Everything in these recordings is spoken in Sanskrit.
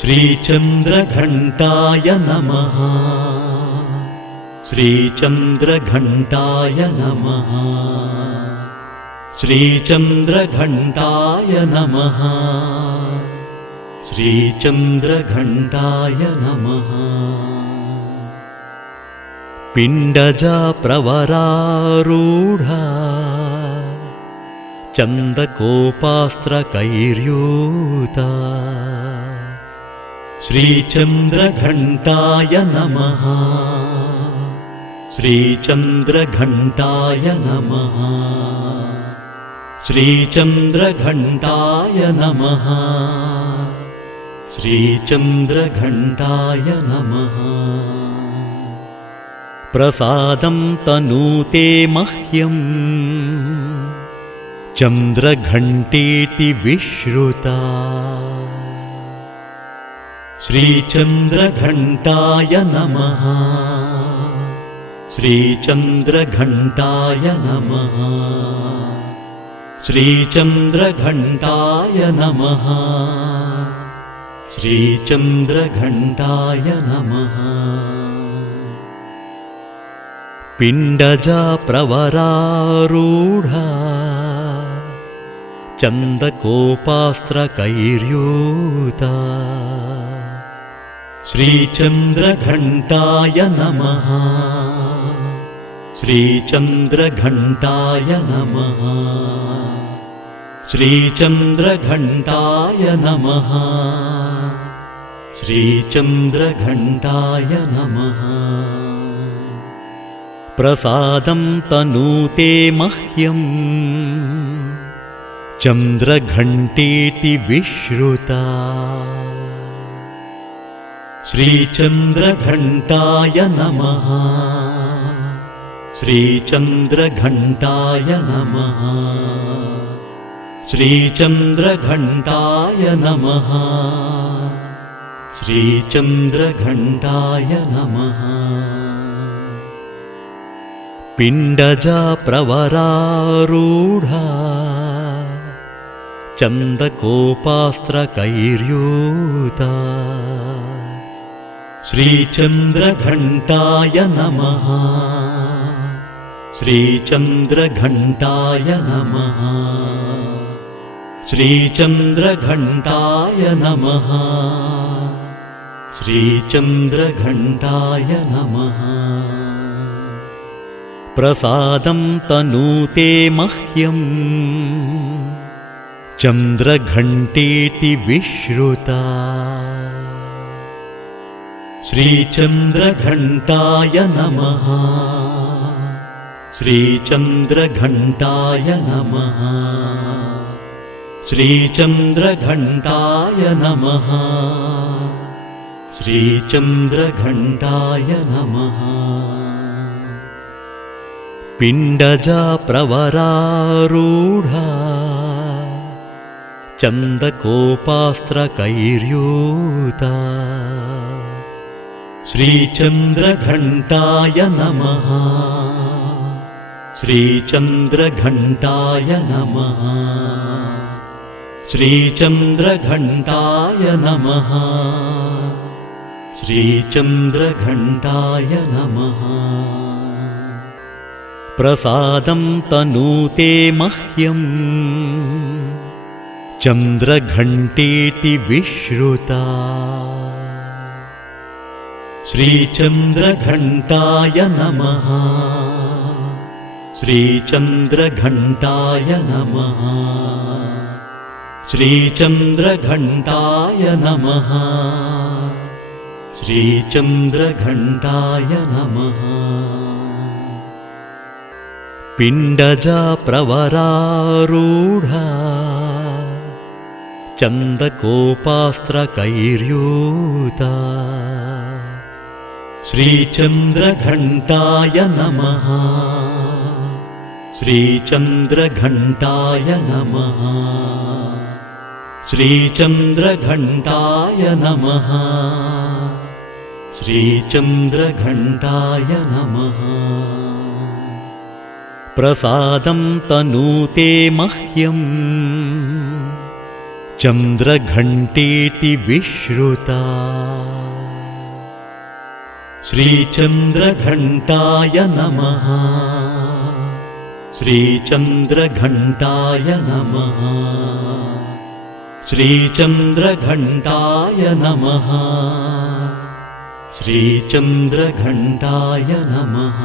श्रीचन्द्रघण्टाय नमः। श्रीचन्द्रघण्टाय नमः। श्रीचन्द्रघण्टाय नमः। श्रीचन्द्रघण्टाय नमः। पिण्डजा प्रवरारूढा चन्दकोपास्त्रकैर्यूता श्रीचन्द्रघण्टाय नमः। श्रीचन्द्रघण्टाय नमः। श्रीचन्द्रघण्टाय नमः। श्रीचन्द्रघण्टाय नमः। प्रसादं तनूते मह्यं चन्द्रघण्टेति विश्रुता श्रीचन्द्रघण्टाय नमः। श्रीचन्द्रघण्टाय नमः। श्रीचन्द्रघण्टाय नमः। श्रीचन्द्रघण्टाय नमः। पिण्डजा प्रवरारूढा चन्दकोपास्त्रकैर्यूता श्रीचन्द्रघण्टाय नमः। श्रीचन्द्रघण्टाय नमः। श्रीचन्द्रघण्टाय नमः। श्रीचन्द्रघण्टाय नमः। प्रसादं तनूते मह्यं चन्द्रघण्टेति विश्रुता श्रीचन्द्रघण्टाय नमः। श्रीचन्द्रघण्टाय नमः। श्रीचन्द्रघण्टाय नमः। श्रीचन्द्रघण्टाय नमः। पिण्डजा प्रवरारूढा चन्दकोपास्त्रकैर्यूता श्रीचन्द्रघण्टाय नमः। श्रीचन्द्रघण्टाय नमः। श्रीचन्द्रघण्टाय नमः। श्रीचन्द्रघण्टाय नमः। प्रसादं तनूते मह्यं चन्द्रघण्टेति विश्रुता श्रीचन्द्रघण्टाय नमः। श्रीचन्द्रघण्टाय नमः। श्रीचन्द्रघण्टाय नमः। श्रीचन्द्रघण्टाय नमः। पिण्डजा प्रवरारूढा चन्दकोपास्त्रकैर्यूता श्रीचन्द्रघण्टाय नमः। श्रीचन्द्रघण्टाय नमः। श्रीचन्द्रघण्टाय नमः। श्रीचन्द्रघण्टाय नमः। प्रसादं तनूते मह्यं चन्द्रघण्टेति विश्रुता श्रीचन्द्रघण्टाय नमः। श्रीचन्द्रघण्टाय नमः। श्रीचन्द्रघण्टाय नमः। श्रीचन्द्रघण्टाय नमः। पिण्डजा प्रवरारूढा चन्दकोपास्त्रकैर्यूता श्रीचन्द्रघण्टाय नमः। श्रीचन्द्रघण्टाय नमः। श्रीचन्द्रघण्टाय नमः। श्रीचन्द्रघण्टाय नमः। प्रसादं तनूते मह्यं चन्द्रघण्टेति विश्रुता श्रीचन्द्रघण्टाय नमः श्रीचन्द्रघण्टाय नमः श्रीचन्द्रघण्टाय नमः श्रीचन्द्रघण्टाय नमः।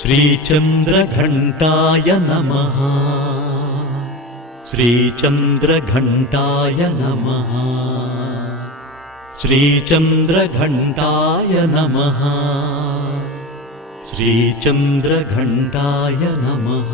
श्रीचन्द्रघण्टाय नमः श्रीचन्द्रघण्टाय नमः श्रीचन्द्रघण्टाय नमः श्रीचन्द्रघण्टाय नमः।